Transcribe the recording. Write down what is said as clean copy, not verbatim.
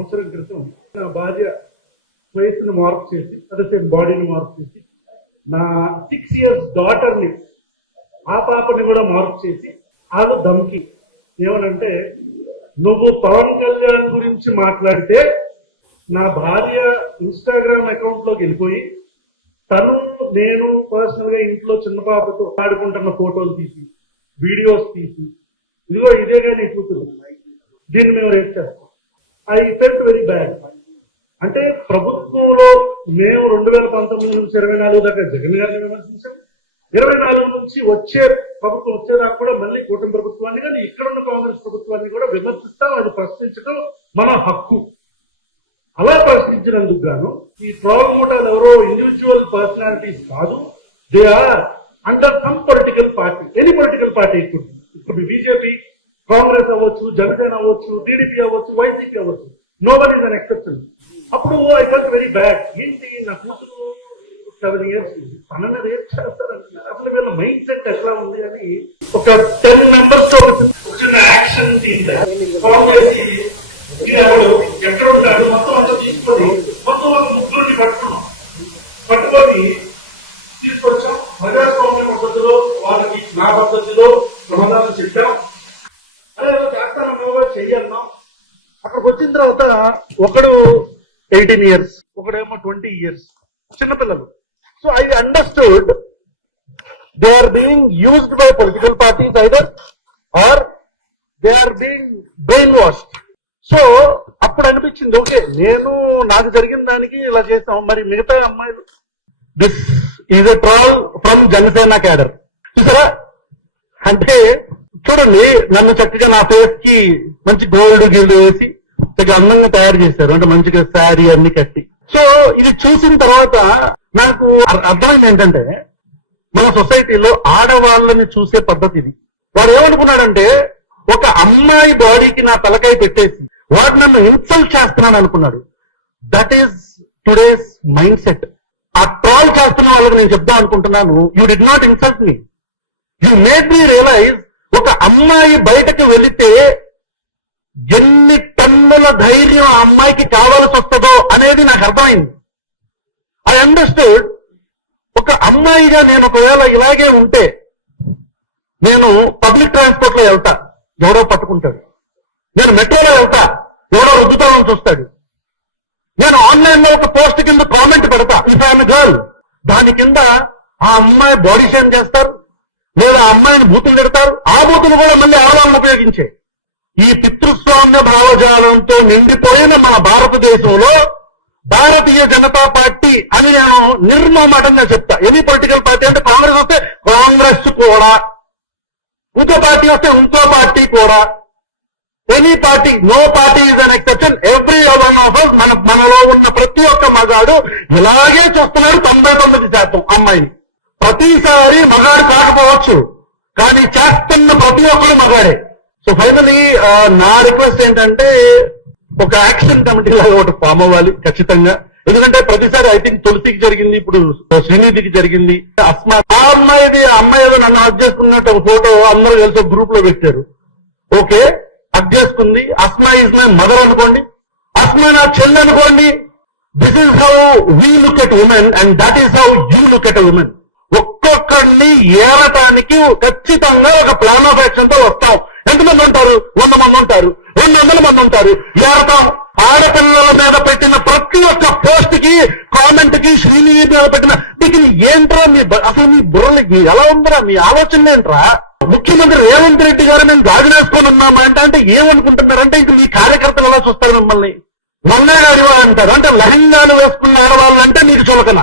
సంవత్సరం క్రితం నా భార్య వయసును మార్పు చేసి అదే బాడీని మార్పు చేసి నా 6 years డాటర్ని ఆ పాపని కూడా మార్పు చేసి ఆమె ధమ్కి ఏమనంటే నువ్వు పవన్ కళ్యాణ్ గురించి మాట్లాడితే నా భార్య ఇన్స్టాగ్రామ్ అకౌంట్ లోకి వెళ్ళిపోయి తను నేను పర్సనల్ గా ఇంట్లో చిన్న పాపతో ఆడుకుంటున్న ఫోటోలు తీసి వీడియోస్ తీసి ఇదిగో ఇదేగా నీ కూతురు దీన్ని మేము రేట్ చేస్తాం. I felt very bad. అంటే ప్రభుత్వంలో మేము 2019 నుంచి 24 దాకా జగన్ గారిని విమర్శించాం. 24 నుంచి వచ్చే ప్రభుత్వం వచ్చేదాకా కూడా మళ్ళీ కూటమి ప్రభుత్వాన్ని కానీ ఇక్కడున్న కాంగ్రెస్ ప్రభుత్వాన్ని కూడా విమర్శిస్తాం. అది ప్రశ్నించడం మన హక్కు. అలా ప్రశ్నించినందుకు గాను ఈ ట్రోల్ మూటాలు ఎవరో ఇండివిజువల్ పర్సనాలిటీస్ కాదు. They are under some political party. Any political party ఇప్పుడు బీజేపీ, కాంగ్రెస్ అవ్వచ్చు, జనసేన అవ్వచ్చు, టీడీపీ అవ్వచ్చు, వైసీపీ అవ్వచ్చు. No one is an exception. అప్పుడు ఐ ఫెల్ట్ వెరీ బ్యాడ్. ఏంటి నా కూతురు 7 years తనని రేప్ చేస్తారంటున్నారు. అసలు వీళ్ళ మైండ్ సెట్ ఎట్లా ఉంది అని ఒక 10 members తో వచ్చిన యాక్షన్ ఎక్కడ ఉంటాడు మొత్తం అంతా తీసుకొని మొత్తం ఒక ముగ్గురిని పట్టుకొని తీసుకొచ్చాం. ప్రజాస్వామ్య పద్ధతిలో వాళ్ళకి నా పద్ధతిలో సమాధానం చెప్పాం. అదే చేస్తానో చెయ్యన్నాం. అక్కడికి వచ్చిన తర్వాత ఒకడు 18 years, ఒకడేమో 20 years, చిన్నపిల్లలు. So I understood they are being used by political parties either or they are being brain washed. సో అప్పుడు అనిపించింది ఓకే నేను నాకు జరిగిన దానికి ఇలా చేసాం, మరి మిగతా అమ్మాయిలు. This is a troll from Janasena cadre. చూసారా? అంటే చూడండి, నన్ను చక్కగా నా ఫేస్ కి మంచి గోల్డ్ గిల్డ్ వేసి చక్కగా అందంగా తయారు చేశారు. అంటే మంచిగా శారీ అన్ని కట్టి. సో ఇది చూసిన తర్వాత నాకు అర్థమైంది ఏంటంటే మన సొసైటీలో ఆడవాళ్ళని చూసే పద్ధతి ఇది. వాడు ఏమనుకున్నాడంటే ఒక అమ్మాయి బాడీకి నా తలకాయ పెట్టేసి వాడు నన్ను ఇన్సల్ట్ చేస్తున్నాను అనుకున్నాడు. That is today's mindset. ఆ ట్రోల్ చేస్తున్న వాళ్ళకి నేను చెప్దాం అనుకుంటున్నాను, you did not insult me, you made me realise ఒక అమ్మాయి బయటకు వెళితే ఎన్ని టన్నుల ధైర్యం ఆ అమ్మాయికి కావాల్సి వస్తుందో అనేది నాకు అర్థమైంది. I understood. ఒక అమ్మాయిగా నేను ఒకవేళ ఇలాగే ఉంటే నేను పబ్లిక్ ట్రాన్స్పోర్ట్ లో వెళ్తా, ఎవరో పట్టుకుంటాడు. నేను మెట్రోలో వెళ్తా, ఎవరో రుద్దుతామని చూస్తాడు. నేను ఆన్లైన్ లో ఒక పోస్ట్ కింద కామెంట్ పెడతా, ఇఫ్ ఐఎమ్ గర్ల్, దాని కింద ఆ అమ్మాయి బాడీ షేమ్ చేస్తారు, లేదా ఆ అమ్మాయిని బూతులు పెడతారు. ఆ బూతులు కూడా మళ్ళీ ఆడవాళ్ళని ఉపయోగించే ఈ పితృస్వామ్య భావజాలంతో నిండిపోయిన మన భారతదేశంలో భారతీయ జనతా పార్టీ అని నేను నిర్మమాటంగా చెప్తా. ఎనీ పొలిటికల్ పార్టీ అంటే కాంగ్రెస్ వస్తే కాంగ్రెస్ కూడా, ఇంకో పార్టీ వస్తే ఇంకో పార్టీ కూడా, any party, no party is an exception. Every one of us, మనలో ఉన్న ప్రతి ఒక్క మగాడు ఇలాగే చూస్తున్నాడు. 99% అమ్మాయిని. ప్రతిసారి మగాడు కాకపోవచ్చు, కానీ చేస్తున్న ప్రతి ఒక్కరు మగాడే. సో ఫైనలీ నా రిక్వెస్ట్ ఏంటంటే ఒక యాక్షన్ కమిటీ లాగా ఒకటి ఫామ్ అవ్వాలి ఖచ్చితంగా. ఎందుకంటే ప్రతిసారి ఐ థింక్ తులసికి జరిగింది, ఇప్పుడు శ్రీనిధికి జరిగింది. ఆ అమ్మాయి ఏదో నన్ను హక్ చేసుకున్నట్టు ఒక ఫోటో అందరూ కలిసి గ్రూప్ లో పెట్టారు. ఓకే, హక్ చేసుకుంది. అస్మా ఇస్ మై మదర్ అనుకోండి, అస్మా నా చెల్లి అనుకోండి. This is how we look at women and that is how you look at women. ఒక్కొక్కడిని ఏరటానికి ఖచ్చితంగా ఒక ప్లాన్ ఆఫ్ యాక్షన్ తో వస్తాం. ఎంతమంది ఉంటారు? 100 మంది ఉంటారు, 200 మంది ఉంటారు. ఏరతాం. ఆడపిల్లల మీద పెట్టిన ప్రతి ఒక్క పోస్ట్ కి, కామెంట్ కి, శ్రీనిధి మీద పెట్టిన మీకు ఏంట్రా అసలు మీ బుర్రలకి ఎలా ఉందిరా? మీ ఆలోచన ఏంట్రా? ముఖ్యమంత్రి రేవంత్ రెడ్డి గారు మేము గాజులు వేసుకొని ఉన్నామా అంటే ఏమనుకుంటున్నారంటే ఇంక మీ కార్యకర్తలు ఎలా చూస్తారు మిమ్మల్ని? మొన్న గారు అంటారు అంటే లెహంగాలు వేసుకున్న ఆడవాళ్ళంటే మీకు చులకన.